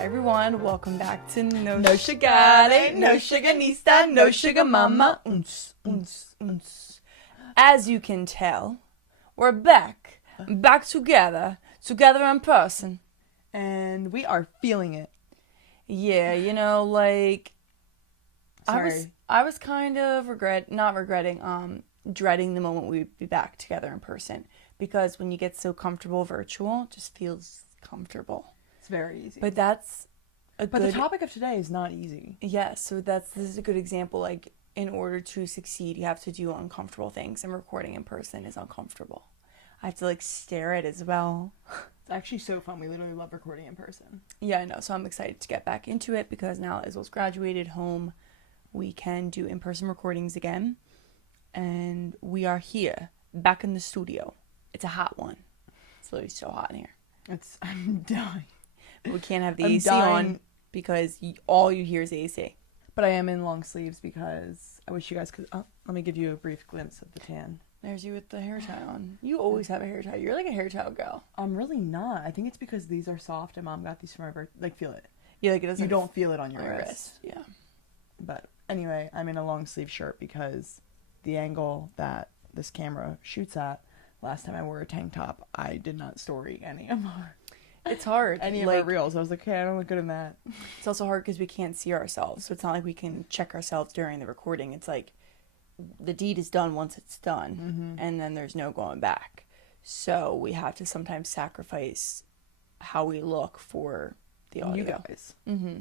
Hi everyone, welcome back to No Sugare, No Suganista, No Sugar Mama. As you can tell, we're back together in person. And we are feeling it. Yeah, you know, like, Sorry. I was kind of dreading the moment we'd be back together in person. Because when you get so comfortable virtual, it just feels comfortable. It's very easy. But that's But the topic of today is not easy. Yeah, so this is a good example. Like, in order to succeed, you have to do uncomfortable things, and recording in person is uncomfortable. I have to, like, stare at Isabel. It's actually so fun. We literally love recording in person. Yeah, I know. So I'm excited to get back into it because now Isabel's graduated home. We can do in-person recordings again. And we are here, back in the studio. It's a hot one. It's literally so hot in here. I'm dying. We can't have the AC on because all you hear is the AC. But I am in long sleeves because I wish you guys could... Oh, let me give you a brief glimpse of the tan. There's you with the hair tie on. You always have a hair tie. You're like a hair tie girl. I'm really not. I think it's because these are soft and Mom got these from my birthday. Like, feel it. Yeah, like it doesn't... You don't feel it on your wrist. wrist. Yeah. But anyway, I'm in a long sleeve shirt because the angle that this camera shoots at, last time I wore a tank top, I did not story any of our... It's hard. Any of our reels. I was like, okay, I don't look good in that. It's also hard because we can't see ourselves. So it's not like we can check ourselves during the recording. It's like the deed is done once it's done. Mm-hmm. And then there's no going back. So we have to sometimes sacrifice how we look for the audio. You guys. Mm-hmm.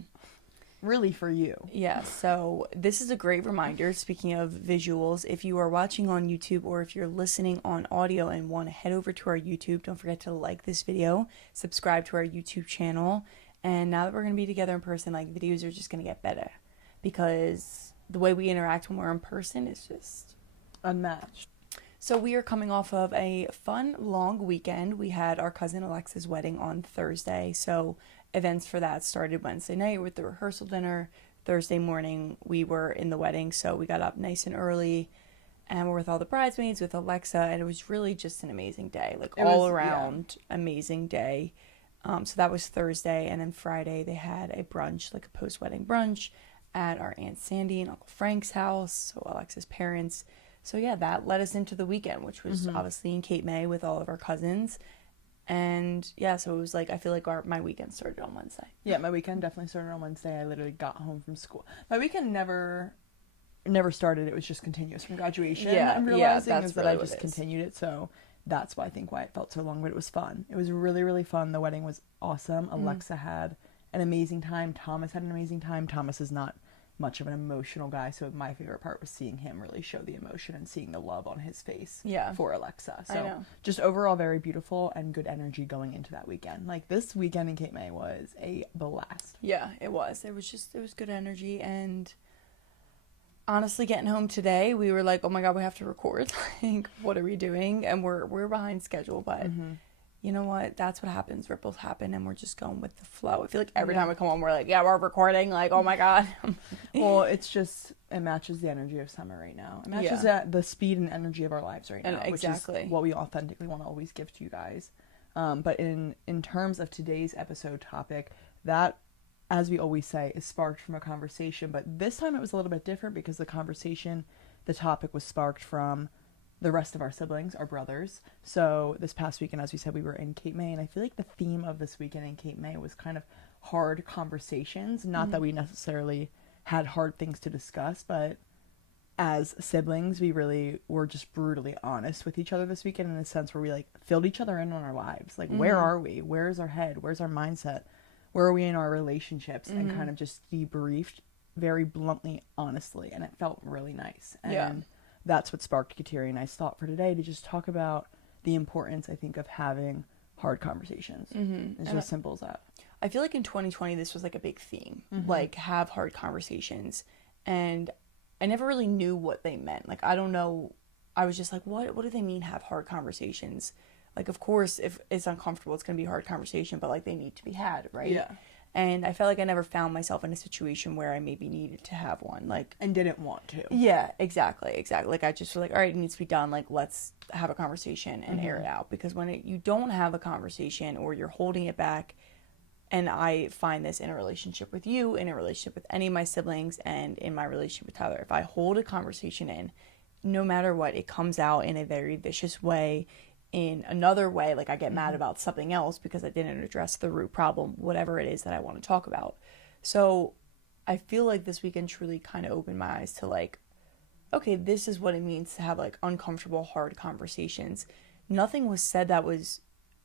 Really for you. Yeah, so this is a great reminder, speaking of visuals, if you are watching on YouTube or if you're listening on audio and want to head over to our YouTube, don't forget to like this video, subscribe to our YouTube channel, and now that we're going to be together in person, like, videos are just going to get better, because the way we interact when we're in person is just unmatched. So we are coming off of a fun, long weekend. We had our cousin Alexa's wedding on Thursday, so events for that started Wednesday night with the rehearsal dinner. Thursday morning, we were in the wedding, so we got up nice and early, and we're with all the bridesmaids, with Alexa, and it was really just an amazing day, like all around amazing day. So that was Thursday, and then Friday they had a brunch, like a post-wedding brunch, at our Aunt Sandy and Uncle Frank's house, so Alexa's parents. So yeah, that led us into the weekend, which was obviously in Cape May with all of our cousins. And yeah, so it was like, I feel like my weekend started on Wednesday. Yeah, my weekend definitely started on Wednesday. I literally got home from school. My weekend never started. It was just continuous from graduation. Yeah, I'm realizing that's that I just continued it. So that's why it felt so long, but it was fun. It was really, really fun. The wedding was awesome. Alexa had an amazing time. Thomas had an amazing time. Thomas is not much of an emotional guy, so my favorite part was seeing him really show the emotion and seeing the love on his face for Alexa. So just overall very beautiful and good energy going into that weekend. Like, this weekend in Cape May was a blast. Yeah, it was. It was good energy, and honestly, getting home today, we were like, oh my god, we have to record. Like, what are we doing? And we're behind schedule, but you know what? That's what happens. Ripples happen, and we're just going with the flow. I feel like every time we come home, we're like, yeah, we're recording. Like, oh my god. Well, it matches the energy of summer right now. It matches the speed and energy of our lives right now, which is what we authentically want to always give to you guys. But in terms of today's episode topic, that, as we always say, is sparked from a conversation. But this time it was a little bit different because the topic was sparked from the rest of our siblings, our brothers. So this past weekend, as we said, we were in Cape May, and I feel like the theme of this weekend in Cape May was kind of hard conversations. Not that we necessarily had hard things to discuss, but as siblings, we really were just brutally honest with each other this weekend, in a sense where we, like, filled each other in on our lives. Like, where are we? Where's our head? Where's our mindset? Where are we in our relationships? And kind of just debriefed very bluntly, honestly, and it felt really nice. And that's what sparked Kateri and I's thought for today, to just talk about the importance, I think, of having hard conversations. It's just simple as that. I feel like in 2020, this was like a big theme, like, have hard conversations. And I never really knew what they meant. Like, I don't know. I was just like, what do they mean, have hard conversations? Like, of course, if it's uncomfortable, it's going to be a hard conversation, but, like, they need to be had, right? Yeah. And I felt like I never found myself in a situation where I maybe needed to have one, like... And didn't want to. Yeah, exactly. Like, I just feel like, all right, it needs to be done. Like, let's have a conversation and air it out. Because when you don't have a conversation, or you're holding it back, And I find this in a relationship with you, in a relationship with any of my siblings, and in my relationship with Tyler. If I hold a conversation in, no matter what, it comes out in a very vicious way, in another way, like I get mad about something else because I didn't address the root problem, whatever it is that I want to talk about. So I feel like this weekend truly kind of opened my eyes to like, okay, this is what it means to have like uncomfortable, hard conversations. Nothing was said that was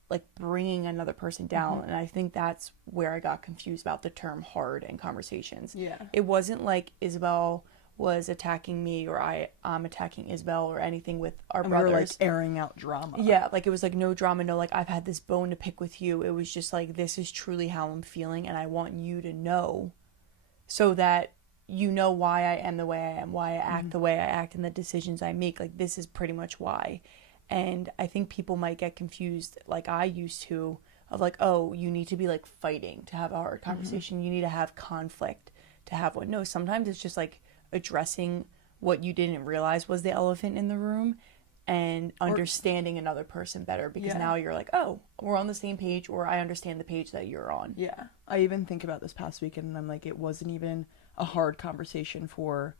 like bringing another person down. And I think that's where I got confused about the term hard in conversations. Yeah. It wasn't like Isabel was attacking me or I'm attacking Isabel or anything with our brothers. We were like airing out drama. Yeah, like it was like no drama, no like I've had this bone to pick with you. It was just like, this is truly how I'm feeling and I want you to know so that you know why I am the way I am, why I act the way I act and the decisions I make. Like this is pretty much why. And I think people might get confused, like I used to, of like, oh, you need to be like fighting to have a hard conversation. You need to have conflict to have one. No, sometimes it's just like addressing what you didn't realize was the elephant in the room and understanding another person better because now you're like, oh, we're on the same page or I understand the page that you're on. Yeah. I even think about this past weekend and I'm like, it wasn't even a hard conversation for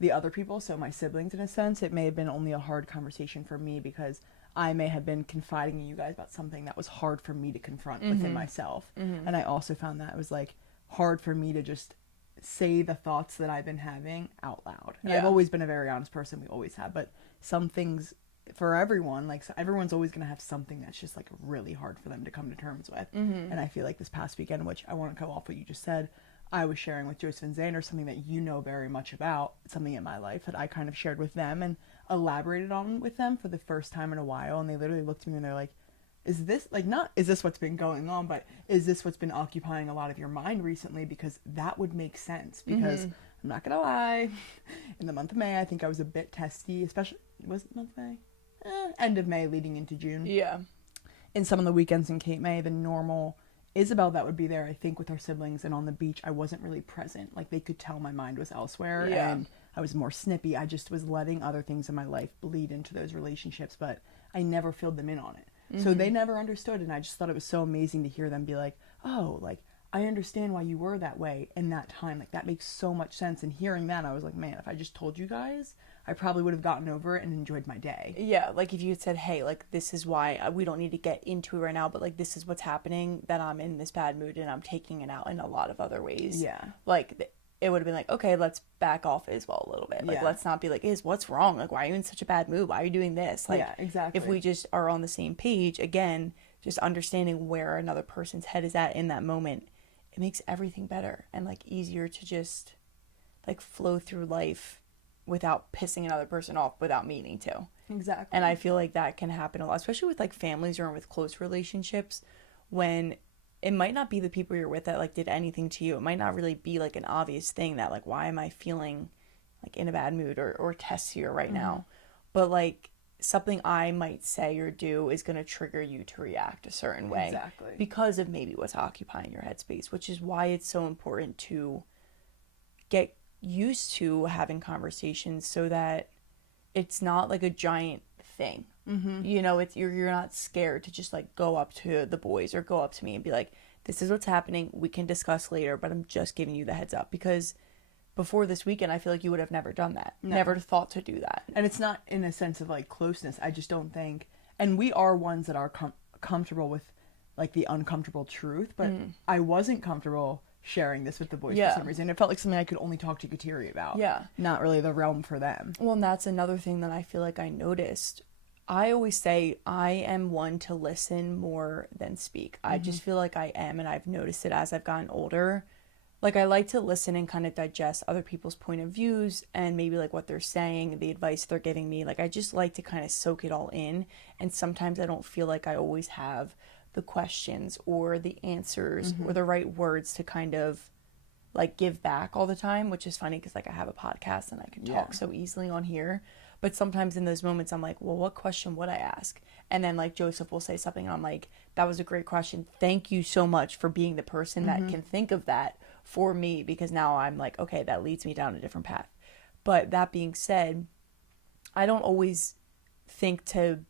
the other people, so my siblings in a sense. It may have been only a hard conversation for me because I may have been confiding in you guys about something that was hard for me to confront within myself. And I also found that it was like hard for me to just say the thoughts that I've been having out loud. And I've always been a very honest person, we always have, but some things for everyone, like everyone's always going to have something that's just like really hard for them to come to terms with. And I feel like this past weekend, which I want to go off what you just said, I was sharing with Joseph and Xander something that you know very much about, something in my life that I kind of shared with them and elaborated on with them for the first time in a while. And they literally looked at me and they're like, is this, like, not, is this what's been going on, but is this what's been occupying a lot of your mind recently? Because that would make sense. Because I'm not going to lie, in the month of May, I think I was a bit testy, especially, was it month of May? End of May leading into June. Yeah. In some of the weekends in Cape May, the normal Isabel that would be there, I think, with our siblings, and on the beach, I wasn't really present. Like, they could tell my mind was elsewhere, and I was more snippy. I just was letting other things in my life bleed into those relationships, but I never filled them in on it. So they never understood, and I just thought it was so amazing to hear them be like, oh, like, I understand why you were that way in that time. Like, that makes so much sense. And hearing that, I was like, man, if I just told you guys, I probably would have gotten over it and enjoyed my day. Yeah, like if you had said, hey, like this is why we don't need to get into it right now, but like this is what's happening, that I'm in this bad mood and I'm taking it out in a lot of other ways. Yeah. Like it would have been like, okay, let's back off Isabel a little bit. Like let's not be like, what's wrong? Like why are you in such a bad mood? Why are you doing this? Like exactly. If we just are on the same page, again, just understanding where another person's head is at in that moment, it makes everything better and like easier to just like flow through life without pissing another person off without meaning to. Exactly. And I feel like that can happen a lot, especially with like families or with close relationships, when it might not be the people you're with that like did anything to you. It might not really be like an obvious thing that like, why am I feeling like in a bad mood or testier right now? But like something I might say or do is going to trigger you to react a certain way. Exactly. Because of maybe what's occupying your headspace, which is why it's so important to get used to having conversations so that it's not like a giant thing. You know, it's you're not scared to just like go up to the boys or go up to me and be like, this is what's happening, we can discuss later, but I'm just giving you the heads up. Because before this weekend, I feel like you would have never done that. Never thought to do that. And it's not in a sense of like closeness. I just don't think, and we are ones that are comfortable with like the uncomfortable truth, but I wasn't comfortable sharing this with the boys for some reason. It felt like something I could only talk to Kateri about. Not really the realm for them. Well, and that's another thing that I feel like I noticed. I always say I am one to listen more than speak. I just feel like I am, and I've noticed it as I've gotten older. Like, I like to listen and kind of digest other people's point of views and maybe like what they're saying, the advice they're giving me. Like, I just like to kind of soak it all in. And sometimes I don't feel like I always have the questions or the answers or the right words to kind of like give back all the time, which is funny because like I have a podcast and I can talk so easily on here. But sometimes in those moments I'm like, well, what question would I ask? And then like Joseph will say something and I'm like, that was a great question. Thank you so much for being the person that can think of that for me, because now I'm like, okay, that leads me down a different path. But that being said, I don't always think to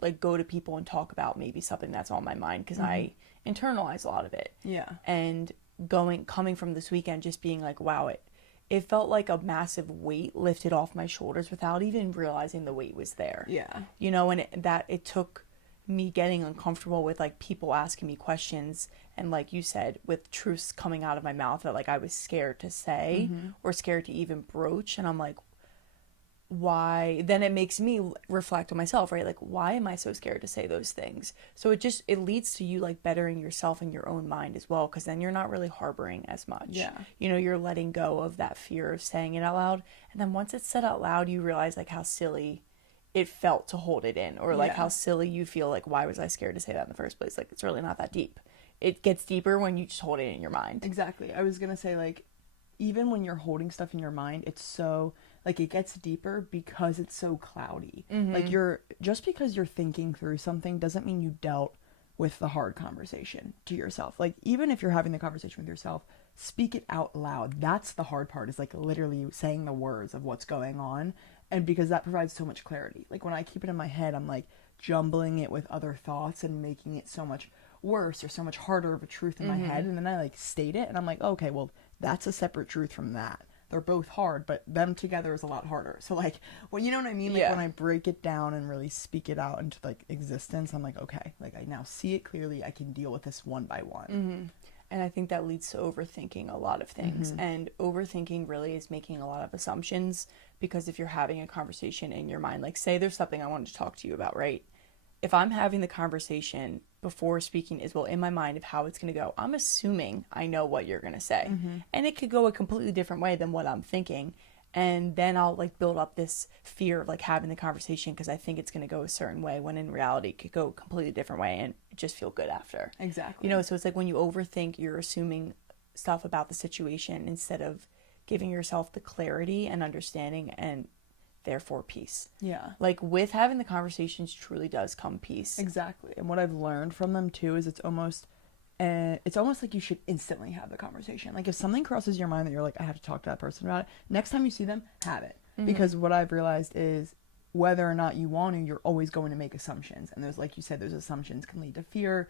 like go to people and talk about maybe something that's on my mind because I internalize a lot of it. Yeah. And coming from this weekend, just being like, wow, it felt like a massive weight lifted off my shoulders without even realizing the weight was there. Yeah. You know, and it took me getting uncomfortable with like people asking me questions, and like you said, with truths coming out of my mouth that like I was scared to say or scared to even broach. And I'm like, why? Then it makes me reflect on myself, right? Like, why am I so scared to say those things? So it leads to you like bettering yourself in your own mind as well, because then you're not really harboring as much. Yeah. You know, you're letting go of that fear of saying it out loud. And then once it's said out loud, you realize like how silly it felt to hold it in, or like how silly you feel like, why was I scared to say that in the first place? Like, it's really not that deep. It gets deeper when you just hold it in your mind. Exactly. I was gonna say, like, even when you're holding stuff in your mind, it's so, like, it gets deeper because it's so cloudy. Like, just because you're thinking through something doesn't mean you dealt with the hard conversation to yourself. Like, even if you're having the conversation with yourself, speak it out loud. That's the hard part, is like literally saying the words of what's going on. And because that provides so much clarity. Like, when I keep it in my head, I'm like jumbling it with other thoughts and making it so much worse or so much harder of a truth in my head. And then I like state it and I'm like, okay, well, that's a separate truth from that. They're both hard, but them together is a lot harder. So like, well, you know what I mean? Like when I break it down and really speak it out into like existence, I'm like, okay, like I now see it clearly. I can deal with this one by one. And I think that leads to overthinking a lot of things. And overthinking really is making a lot of assumptions, because if you're having a conversation in your mind, like say there's something I wanted to talk to you about, right? If I'm having the conversation before speaking as well in my mind of how it's going to go, I'm assuming I know what you're going to say. And it could go a completely different way than what I'm thinking. And then I'll like build up this fear of like having the conversation because I think it's going to go a certain way, when in reality it could go a completely different way and just feel good after. Exactly. You know, so it's like when you overthink, you're assuming stuff about the situation instead of giving yourself the clarity and understanding and therefore peace. Yeah. Like with having the conversations truly does come peace. Exactly. And what I've learned from them too is it's almost like you should instantly have the conversation. Like if something crosses your mind that you're like, I have to talk to that person about it, next time you see them, have it. Because what I've realized is whether or not you want to, you're always going to make assumptions. And those, like you said, those assumptions can lead to fear.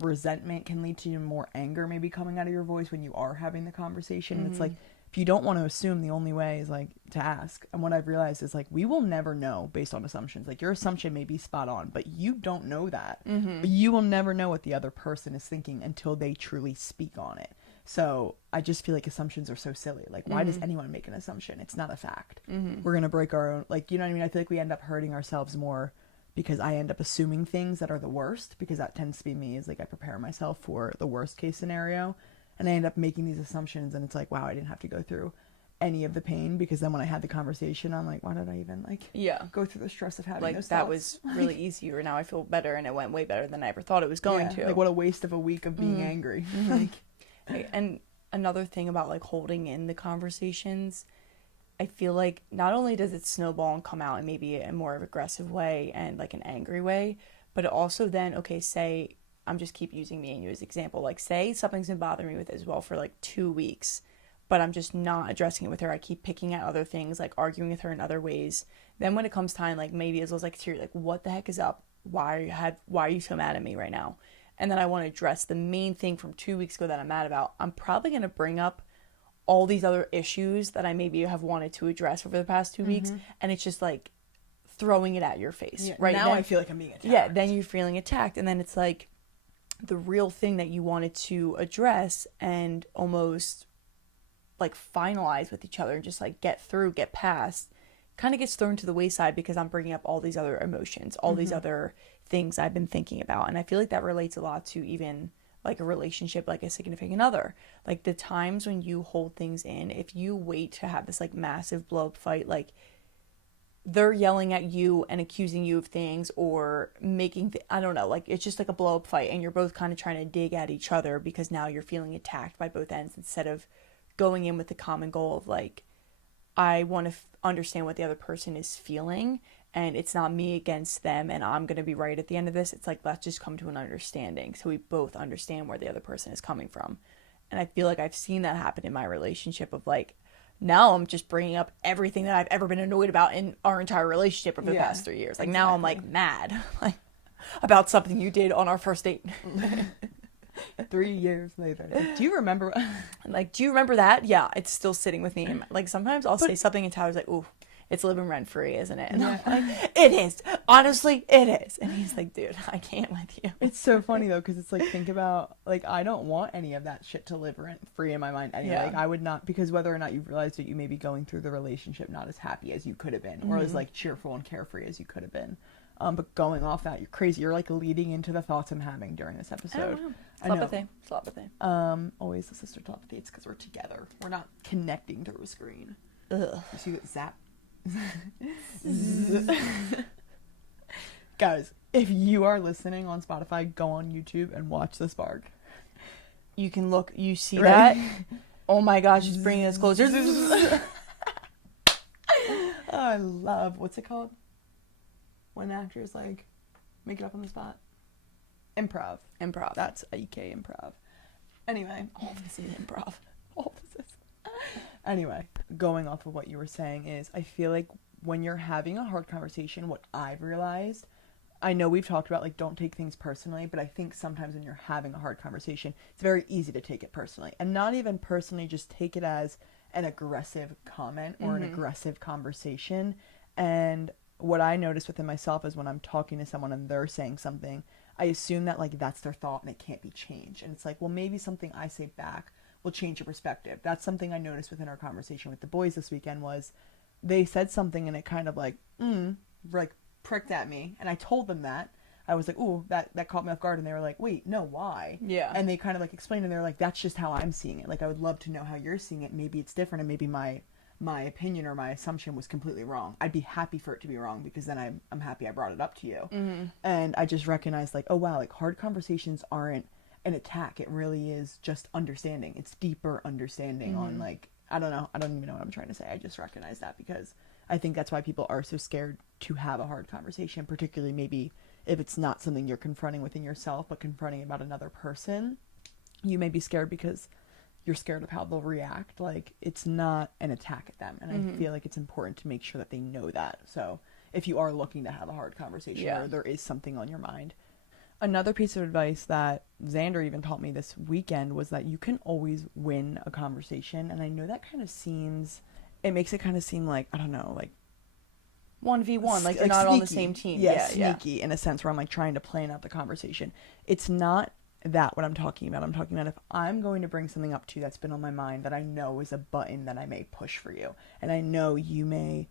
Resentment can lead to more anger maybe coming out of your voice when you are having the conversation. It's like, if you don't want to assume, the only way is like to ask. And what I've realized is like, we will never know based on assumptions. Like your assumption may be spot on, but you don't know that. But you will never know what the other person is thinking until they truly speak on it. So I just feel like assumptions are so silly. Like, why does anyone make an assumption? It's not a fact. We're going to break our own, like, you know what I mean? I feel like we end up hurting ourselves more because I end up assuming things that are the worst, because that tends to be me, is like I prepare myself for the worst case scenario. And I end up making these assumptions, and it's like, wow, I didn't have to go through any of the pain, because then when I had the conversation, I'm like, why did I even go through the stress of having like those that thoughts? Was really easy, or now I feel better, and it went way better than I ever thought it was going to. Like what a waste of a week of being angry. And another thing about like holding in the conversations, I feel like not only does it snowball and come out in maybe a more of aggressive way and like an angry way, but it also then, okay, say, I'm just keep using me and you as example, like say something's been bothering me with as well for like 2 weeks, but I'm just not addressing it with her. I keep picking at other things, like arguing with her in other ways. Then when it comes time, like maybe as well as like to like, what the heck is up? Why are you so mad at me right now? And then I want to address the main thing from 2 weeks ago that I'm mad about. I'm probably going to bring up all these other issues that I maybe have wanted to address over the past 2 weeks. And it's just like throwing it at your face, right? Now then, I feel like I'm being attacked. Yeah, then you're feeling attacked. And then it's like the real thing that you wanted to address and almost like finalize with each other and just like get past, kind of gets thrown to the wayside because I'm bringing up all these other emotions, all these other things I've been thinking about. And I feel like that relates a lot to even like a relationship, like a significant other. Like the times when you hold things in, if you wait to have this like massive blow up fight, like they're yelling at you and accusing you of things or making, I don't know, like it's just like a blow up fight and you're both kind of trying to dig at each other because now you're feeling attacked by both ends, instead of going in with the common goal of like, I want to understand what the other person is feeling, and it's not me against them and I'm going to be right at the end of this. It's like, let's just come to an understanding so we both understand where the other person is coming from. And I feel like I've seen that happen in my relationship of like, now I'm just bringing up everything that I've ever been annoyed about in our entire relationship over the past 3 years. Like, now I'm, like, mad like about something you did on our first date. 3 years later. Like, do you remember? Like, do you remember that? Yeah, it's still sitting with me. Like, sometimes I'll say something and Tyler's like, ooh, it's living rent free, isn't it? And I'm like, it is. Honestly, it is. And he's like, dude, I can't with you. It's so funny though, because it's like, think about, like, I don't want any of that shit to live rent free in my mind anyway. Like, I would not, because whether or not you've realized that you may be going through the relationship not as happy as you could have been, or as like cheerful and carefree as you could have been. But going off that, you're crazy. You're like leading into the thoughts I'm having during this episode. Telepathy. Always the sister telepathy. It's because we're together. We're not connecting through a screen. Ugh. You see that zap? Guys, if you are listening on Spotify, go on YouTube and watch the spark. You can look. You see that? Oh my gosh, it's bringing us closer. I love, what's it called? When actors, like, make it up on the spot. Improv. That's IK improv. Anyway. All this is improv. All this is. Anyway, going off of what you were saying is, I feel like when you're having a hard conversation, what I've realized, I know we've talked about, like, don't take things personally, but I think sometimes when you're having a hard conversation, it's very easy to take it personally. And not even personally, just take it as an aggressive comment or an aggressive conversation. And what I notice within myself is when I'm talking to someone and they're saying something, I assume that, like, that's their thought and it can't be changed. And it's like, well, maybe something I say back will change your perspective. That's something I noticed within our conversation with the boys this weekend, was they said something and it kind of like pricked at me. And I told them that. I was like, ooh, that caught me off guard. And they were like, wait, no, why? Yeah. And they kind of like explained, and they were like, that's just how I'm seeing it. Like, I would love to know how you're seeing it. Maybe it's different, and maybe my opinion or my assumption was completely wrong. I'd be happy for it to be wrong, because then I'm happy I brought it up to you. And I just recognized, like, oh wow, like, hard conversations aren't an attack. It really is just understanding. It's deeper understanding on, like, I don't even know what I'm trying to say. I just recognize that, because I think that's why people are so scared to have a hard conversation, particularly maybe if it's not something you're confronting within yourself, but confronting about another person. You may be scared because you're scared of how they'll react. Like, it's not an attack at them. And I feel like it's important to make sure that they know that. So if you are looking to have a hard conversation, or there is something on your mind. Another piece of advice that Xander even taught me this weekend was that you can always win a conversation. And I know that kind of it makes it kind of seem like, I don't know, like 1v1, like you're not sneaky on the same team. Yeah, sneaky in a sense, where I'm like trying to plan out the conversation. It's not that what I'm talking about. I'm talking about if I'm going to bring something up to you that's been on my mind that I know is a button that I may push for you, and I know you may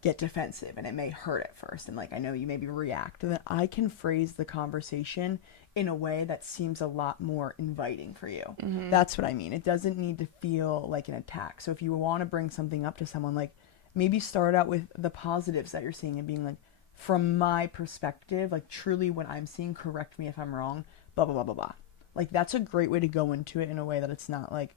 get defensive and it may hurt at first, and like I know you maybe react, and then I can phrase the conversation in a way that seems a lot more inviting for you. That's what I mean. It doesn't need to feel like an attack. So if you want to bring something up to someone, like, maybe start out with the positives that you're seeing and being like, from my perspective, like, truly what I'm seeing, correct me if I'm wrong, blah, blah, blah, blah, blah. Like, that's a great way to go into it in a way that it's not like,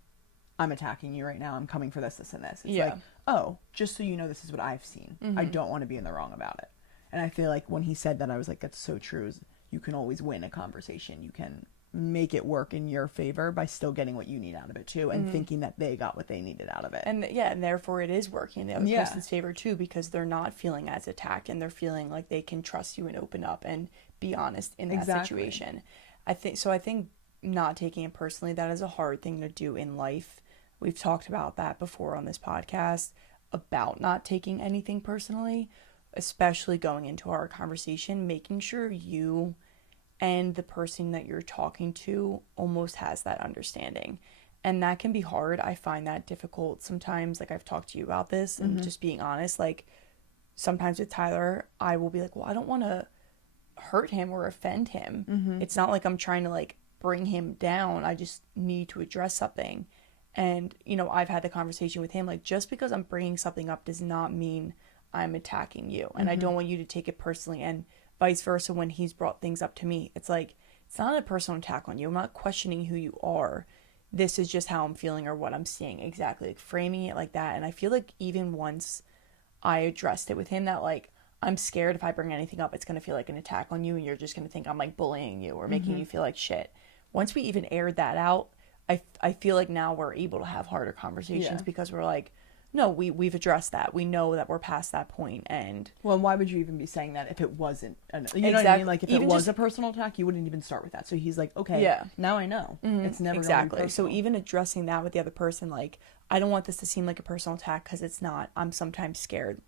I'm attacking you right now, I'm coming for this, this, and this. It's like, oh, just so you know, this is what I've seen. I don't want to be in the wrong about it. And I feel like when he said that, I was like, that's so true. You can always win a conversation. You can make it work in your favor by still getting what you need out of it too, and thinking that they got what they needed out of it. And and therefore it is working in the other person's favor too, because they're not feeling as attacked, and they're feeling like they can trust you and open up and be honest in that situation. I think not taking it personally, that is a hard thing to do in life. We've talked about that before on this podcast, about not taking anything personally, especially going into our conversation, making sure you and the person that you're talking to almost has that understanding. And that can be hard. I find that difficult sometimes. Like, I've talked to you about this, and just being honest, like, sometimes with Tyler, I will be like, well, I don't want to hurt him or offend him. It's not like I'm trying to, like, bring him down. I just need to address something. And, you know, I've had the conversation with him, like, just because I'm bringing something up does not mean I'm attacking you. And I don't want you to take it personally. And vice versa, when he's brought things up to me, it's like, it's not a personal attack on you. I'm not questioning who you are. This is just how I'm feeling or what I'm seeing. Exactly. Like, framing it like that. And I feel like even once I addressed it with him, that, like, I'm scared if I bring anything up, it's going to feel like an attack on you, and you're just going to think I'm, like, bullying you or making you feel like shit. Once we even aired that out, I feel like now we're able to have harder conversations, because we're like, no, we've addressed that. We know that we're past that point, and well, why would you even be saying that if it wasn't? You know what I mean? Like, if it was a personal attack, you wouldn't even start with that. So he's like, okay, now I know. It's never exactly. Gonna be so even addressing that with the other person, like, I don't want this to seem like a personal attack because it's not. I'm sometimes scared.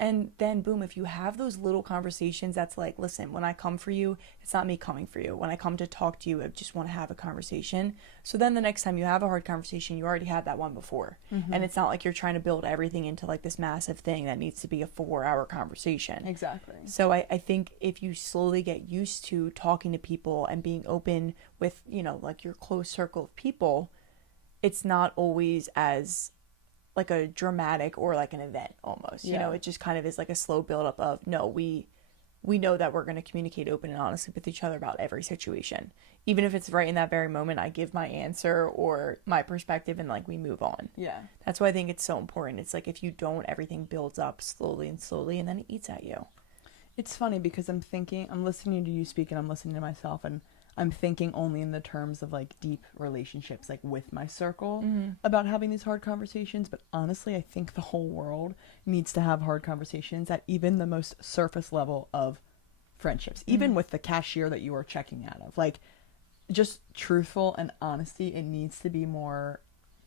And then boom, if you have those little conversations, that's like, listen, when I come for you, it's not me coming for you. When I come to talk to you, I just want to have a conversation. So then the next time you have a hard conversation, you already had that one before. And it's not like you're trying to build everything into like this massive thing that needs to be a 4-hour conversation. Exactly. So I think if you slowly get used to talking to people and being open with, you know, like your close circle of people, it's not always as like a dramatic or like an event almost, you know, it just kind of is like a slow buildup of, no, we know that we're going to communicate open and honestly with each other about every situation. Even if it's right in that very moment, I give my answer or my perspective and like we move on. Yeah. That's why I think it's so important. It's like if you don't, everything builds up slowly and then it eats at you. It's funny because I'm listening to you speak and I'm listening to myself and I'm thinking only in the terms of like deep relationships, like with my circle about having these hard conversations. But honestly, I think the whole world needs to have hard conversations at even the most surface level of friendships, even with the cashier that you are checking out of. Like, just truthful and honesty. It needs to be more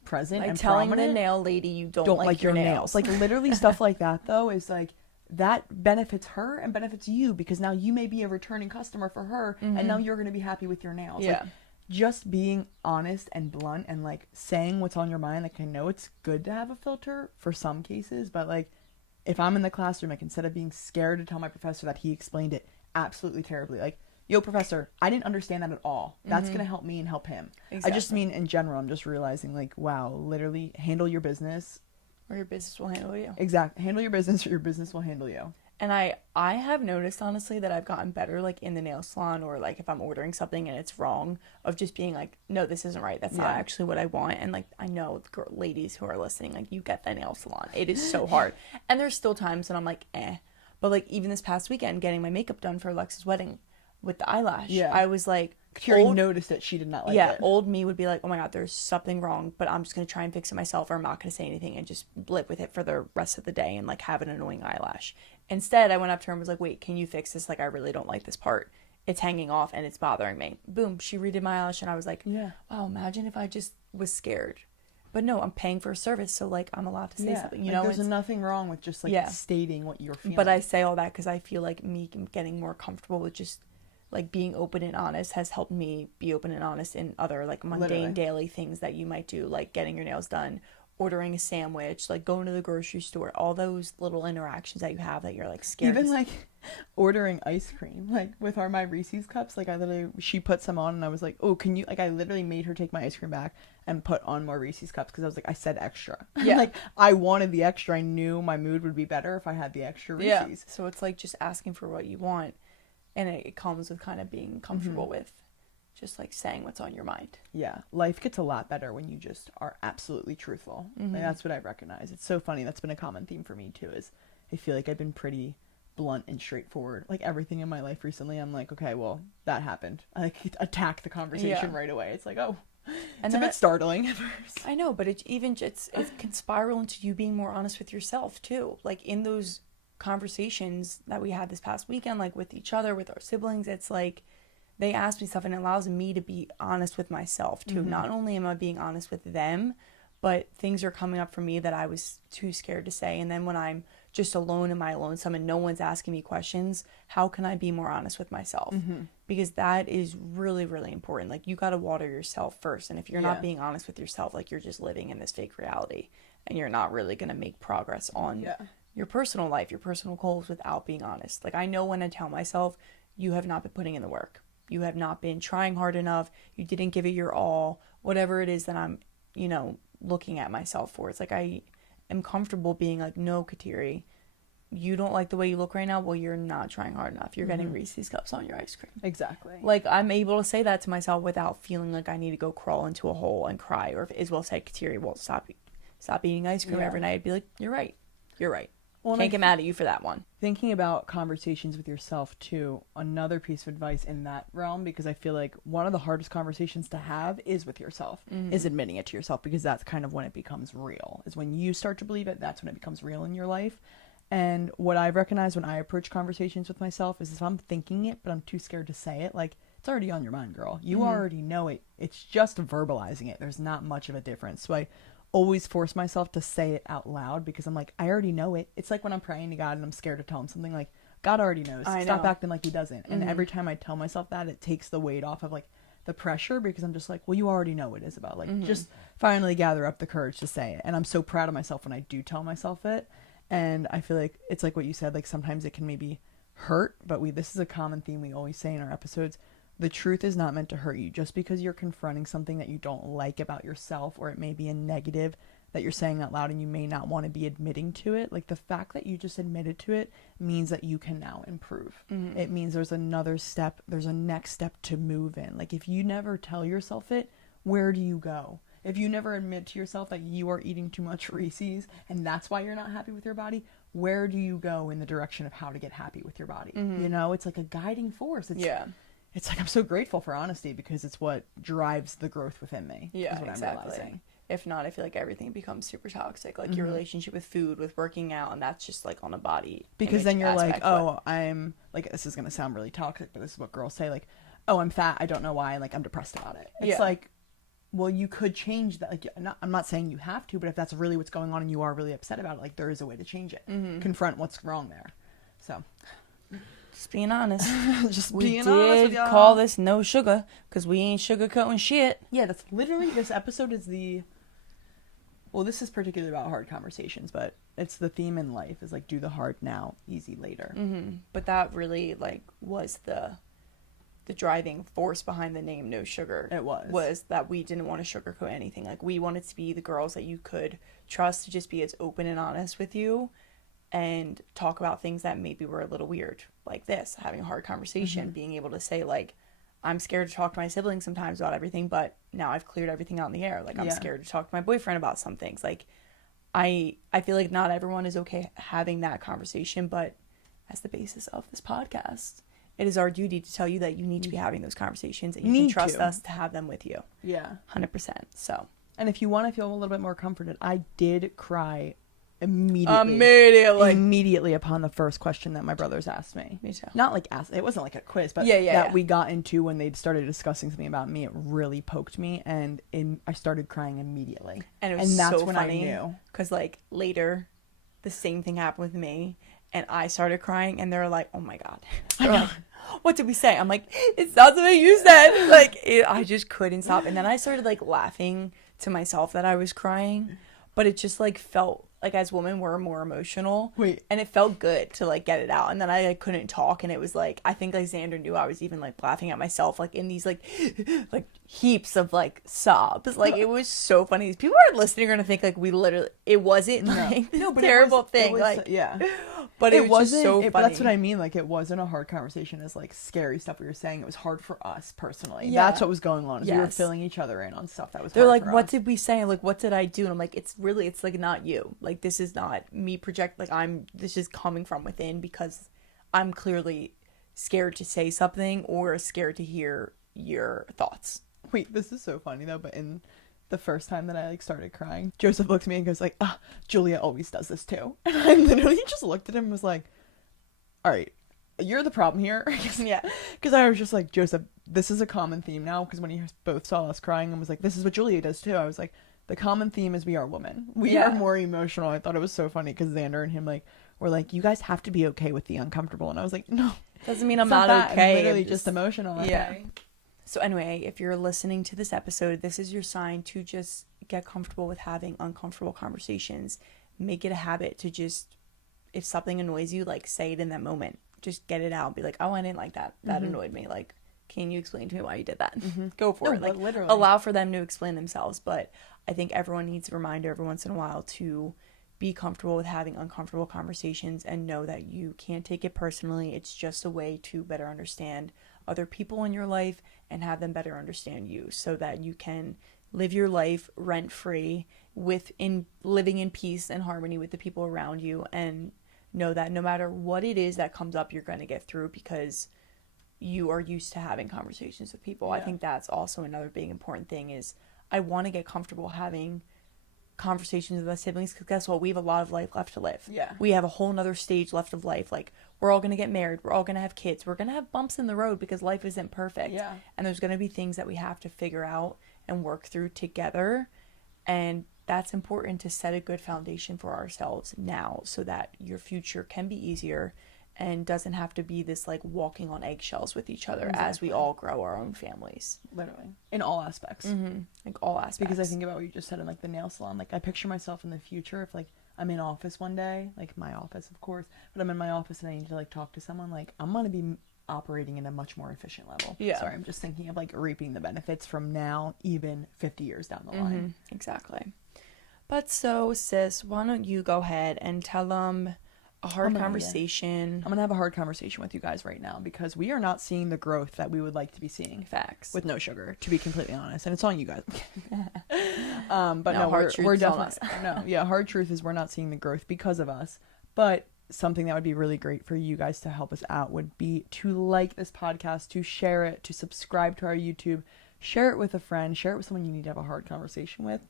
present like and telling prominent. the nail lady you don't like your nails. Like literally stuff like that though is like, that benefits her and benefits you because now you may be a returning customer for her and now you're going to be happy with your nails. Yeah. Like, just being honest and blunt and like saying what's on your mind. Like, I know it's good to have a filter for some cases, but like if I'm in the classroom, like instead of being scared to tell my professor that he explained it absolutely terribly, like, yo, professor, I didn't understand that at all. That's going to help me and help him. Exactly. I just mean in general, I'm just realizing like, wow, literally handle your business. Or your business will handle you. Exactly. Handle your business or your business will handle you. And I have noticed, honestly, that I've gotten better, like, in the nail salon or, like, if I'm ordering something and it's wrong, of just being like, no, this isn't right. That's not actually what I want. And, like, I know ladies who are listening, like, you get the nail salon. It is so hard. And there's still times when I'm like, eh. But, like, even this past weekend, getting my makeup done for Alexa's wedding with the eyelash, I was like... Kiri noticed it. She did not like it. Yeah, old me would be like, oh my God, there's something wrong, but I'm just going to try and fix it myself, or I'm not going to say anything and just live with it for the rest of the day and, like, have an annoying eyelash. Instead, I went up to her and was like, wait, can you fix this? Like, I really don't like this part. It's hanging off and it's bothering me. Boom, she redid my eyelash and I was like, wow, imagine if I just was scared. But no, I'm paying for a service, so, like, I'm allowed to say something. You know, there's nothing wrong with just, like, stating what you're feeling. But I say all that because I feel like me getting more comfortable with just... like being open and honest has helped me be open and honest in other like mundane daily things that you might do, like getting your nails done, ordering a sandwich, like going to the grocery store, all those little interactions that you have that you're like scared. Even like ordering ice cream, like with my Reese's cups, like she put some on and I was like, oh, can you, like, I literally made her take my ice cream back and put on more Reese's cups because I was like, I said extra. Like, I wanted the extra. I knew my mood would be better if I had the extra Reese's. So it's like just asking for what you want. And it comes with kind of being comfortable with just, like, saying what's on your mind. Yeah. Life gets a lot better when you just are absolutely truthful. Like, that's what I recognize. It's so funny. That's been a common theme for me, too, is I feel like I've been pretty blunt and straightforward. Like, everything in my life recently, I'm like, okay, well, that happened. I, like, attack the conversation right away. It's like, oh, it's a bit startling at first. I know, but it can spiral into you being more honest with yourself, too. Like, in those... conversations that we had this past weekend, like with each other, with our siblings, it's like they ask me stuff and it allows me to be honest with myself too. Not only am I being honest with them, but things are coming up for me that I was too scared to say. And then when I'm just alone in my lonesome and no one's asking me questions, how can I be more honest with myself? Because that is really, really important. Like, you got to water yourself first. And if you're not being honest with yourself, like, you're just living in this fake reality and you're not really going to make progress on your personal life, your personal goals without being honest. Like, I know when I tell myself, you have not been putting in the work. You have not been trying hard enough. You didn't give it your all. Whatever it is that I'm, you know, looking at myself for. It's like I am comfortable being like, no, Kateri, you don't like the way you look right now. Well, you're not trying hard enough. You're getting Reese's cups on your ice cream. Exactly. Like, I'm able to say that to myself without feeling like I need to go crawl into a hole and cry. Or if Isabel said, Kateri, well, stop eating ice cream every night. I'd be like, you're right. You're right. Can't get mad at you for that one. Thinking about conversations with yourself too, another piece of advice in that realm, because I feel like one of the hardest conversations to have is with yourself, is admitting it to yourself, because that's kind of when it becomes real. Is when you start to believe it, that's when it becomes real in your life. And what I've recognized when I approach conversations with myself is if I'm thinking it, but I'm too scared to say it, like, it's already on your mind, girl. You already know it. It's just verbalizing it. There's not much of a difference. So I always force myself to say it out loud, because I'm like, I already know it. It's like when I'm praying to God and I'm scared to tell him something, like, God already knows. Stop acting like he doesn't. And every time I tell myself that, it takes the weight off of, like, the pressure, because I'm just like, well, you already know what it is about. Like, just finally gather up the courage to say it. And I'm so proud of myself when I do tell myself it. And I feel like it's like what you said, like, sometimes it can maybe hurt, but this is a common theme we always say in our episodes. The truth is not meant to hurt you. Just because you're confronting something that you don't like about yourself, or it may be a negative that you're saying out loud and you may not want to be admitting to it, like, the fact that you just admitted to it means that you can now improve. It means there's another step, there's a next step to move in. Like, if you never tell yourself it, where do you go? If you never admit to yourself that you are eating too much Reese's and that's why you're not happy with your body, where do you go in the direction of how to get happy with your body? You know, it's like a guiding force. It's like, I'm so grateful for honesty, because it's what drives the growth within me. Yeah, is what exactly. I'm realizing. If not, I feel like everything becomes super toxic. Like, your relationship with food, with working out, and that's just, like, on a body. Because then you're like, oh, I'm, like, this is going to sound really toxic, but this is what girls say, like, oh, I'm fat, I don't know why, like, I'm depressed about it. It's like, well, you could change that. Like, I'm not saying you have to, but if that's really what's going on and you are really upset about it, like, there is a way to change it. Confront what's wrong there. So... Just being honest. Being honest with y'all. We did call this no sugar, because we ain't sugarcoating shit. Yeah, that's literally, this episode is well, this is particularly about hard conversations, but it's the theme in life, is like, do the hard now, easy later. But that really, like, was the driving force behind the name No Sugar. It was that we didn't want to sugarcoat anything. Like, we wanted to be the girls that you could trust to just be as open and honest with you and talk about things that maybe were a little weird, like this, having a hard conversation, being able to say, like, I'm scared to talk to my siblings sometimes about everything, but now I've cleared everything out in the air. Like, I'm scared to talk to my boyfriend about some things. Like, I feel like not everyone is okay having that conversation, but as the basis of this podcast, it is our duty to tell you that you need to be having those conversations, and you can trust us to have them with you. Yeah. 100%. So. And if you want to feel a little bit more comforted, I did cry immediately upon the first question that my brothers asked me. Me too. Not like it wasn't like a quiz, but that we got into when they started discussing something about me. It really poked me, and I started crying immediately. And that's when funny, I knew, because, like, later the same thing happened with me, and I started crying, and they're like, oh my god, like, what did we say? I'm like, it's not something you said. Like, I just couldn't stop, and then I started, like, laughing to myself that I was crying, but it just, like, felt like, as women, we're more emotional. And it felt good to, like, get it out. And then I, like, couldn't talk, and it was, like, I think, like, Xander knew I was even, like, laughing at myself, like, in these, like heaps of, like, sobs. Like, it was so funny. These people who are listening are gonna think, like, we literally, it wasn't, like, this terrible thing. Like, yeah. But it was just so funny. But that's what I mean. Like, it wasn't a hard conversation as, like, scary stuff we were saying. It was hard for us personally. Yeah. That's what was going on. Is we were filling each other in on stuff that was They're hard like, for what us. did we say? Like, what did I do? And I'm like, it's like, not you. Like, this is not me project. Like, this is coming from within, because I'm clearly scared to say something or scared to hear your thoughts. Wait, this is so funny though, but in the first time that I, like, started crying, Joseph looked at me and goes, like, Julia always does this too. And I literally just looked at him and was like, all right, you're the problem here. Yeah. Because I was just like, Joseph, this is a common theme now, because when you both saw us crying and was like, this is what Julia does too, I was like, the common theme is we are women. We are more emotional. I thought it was so funny, because Xander and him, like, were like, you guys have to be okay with the uncomfortable. And I was like, no. Doesn't mean I'm not okay. I'm literally just emotional. Okay? Yeah. So anyway, if you're listening to this episode, this is your sign to just get comfortable with having uncomfortable conversations. Make it a habit to just, if something annoys you, like, say it in that moment. Just get it out. Be like, oh, I didn't like that. That annoyed me. Like, can you explain to me why you did that? Go for it. Like, literally. Allow for them to explain themselves. But I think everyone needs a reminder every once in a while to be comfortable with having uncomfortable conversations, and know that you can't take it personally. It's just a way to better understand other people in your life and have them better understand you, so that you can live your life rent-free living in peace and harmony with the people around you, and know that no matter what it is that comes up, you're going to get through because you are used to having conversations with people. I think that's also another big important thing is I want to get comfortable having conversations with my siblings because guess what? We have a lot of life left to live. Yeah. We have a whole nother stage left of life. Like, we're all going to get married. We're all going to have kids. We're going to have bumps in the road because life isn't perfect. Yeah. And there's going to be things that we have to figure out and work through together. And that's important to set a good foundation for ourselves now so that your future can be easier and doesn't have to be this like walking on eggshells with each other as we all grow our own families. Literally. In all aspects. Like all aspects. Because I think about what you just said in like the nail salon. Like I picture myself in the future if like I'm in office one day, like my office of course, but I'm in my office and I need to like talk to someone, like I'm going to be operating in a much more efficient level. Yeah. Sorry, I'm just thinking of like reaping the benefits from now even 50 years down the line. Exactly. But so sis, why don't you go ahead and tell them a hard conversation. I'm gonna have a hard conversation with you guys right now because we are not seeing the growth that we would like to be seeing. Facts. With no sugar, to be completely honest, and it's on you guys. But no, we're definitely hard truth is we're not seeing the growth because of us. But something that would be really great for you guys to help us out would be to like this podcast, to share it, to subscribe to our YouTube, share it with a friend, share it with someone you need to have a hard conversation with.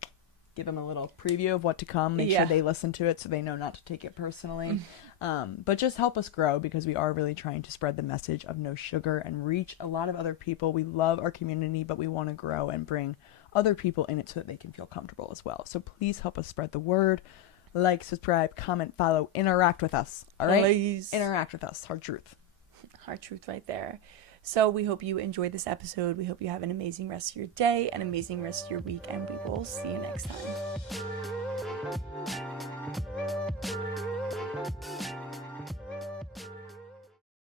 Give them a little preview of what to come. Make sure they listen to it so they know not to take it personally. But just help us grow because we are really trying to spread the message of no sugar and reach a lot of other people. We love our community, but we want to grow and bring other people in it so that they can feel comfortable as well. So please help us spread the word. Like, subscribe, comment, follow, interact with us. All right? Please. Interact with us. Hard truth. Hard truth right there. So we hope you enjoyed this episode. We hope you have an amazing rest of your day, an amazing rest of your week, and we will see you next time.